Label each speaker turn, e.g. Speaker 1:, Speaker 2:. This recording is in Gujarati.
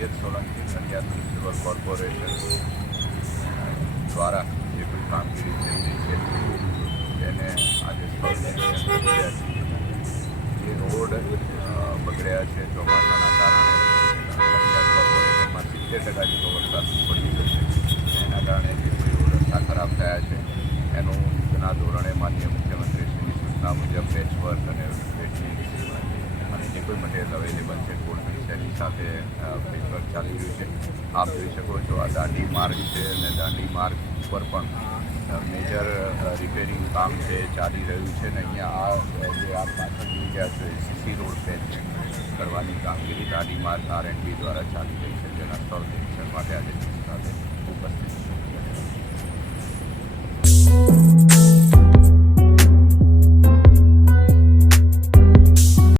Speaker 1: મ્યુનિસિપલ કોર્પોરેશન દ્વારા જે કોઈ કામગીરી થઈ છે, તેને આજે જે રોડ બગડ્યા છે, ચોમાસાના કારણે કોર્પોરેશનમાં સિત્તેર ટકા જેટલો વરસાદ પડી ગયો છે. એના કારણે જે કોઈ રોડ રસ્તા ખરાબ થયા છે, એનું યુદ્ધના ધોરણે માન્ય મુખ્યમંત્રીશ્રીની સૂચના મુજબ પેચવર્ક અને અને જે કોઈ મટીરિયલ અવેલેબલ છે સાથે પેચવર્ક ચાલી રહ્યું છે. આપ જોઈ શકો છો આ દાંડી માર્ગ છે અને દાંડી માર્ગ ઉપર પણ મેજર રિપેરિંગ કામ છે, ચાલી રહ્યું છે ને અહીંયા આ જે આપ પાછળ જોઈ રહ્યા છો સીસી રોડ પેચ કરવાની કામગીરી દાંડી માર્ગ આર એન્ડ દ્વારા ચાલી રહી છે. જેના સ્થળ નિરીક્ષણ માટે આજે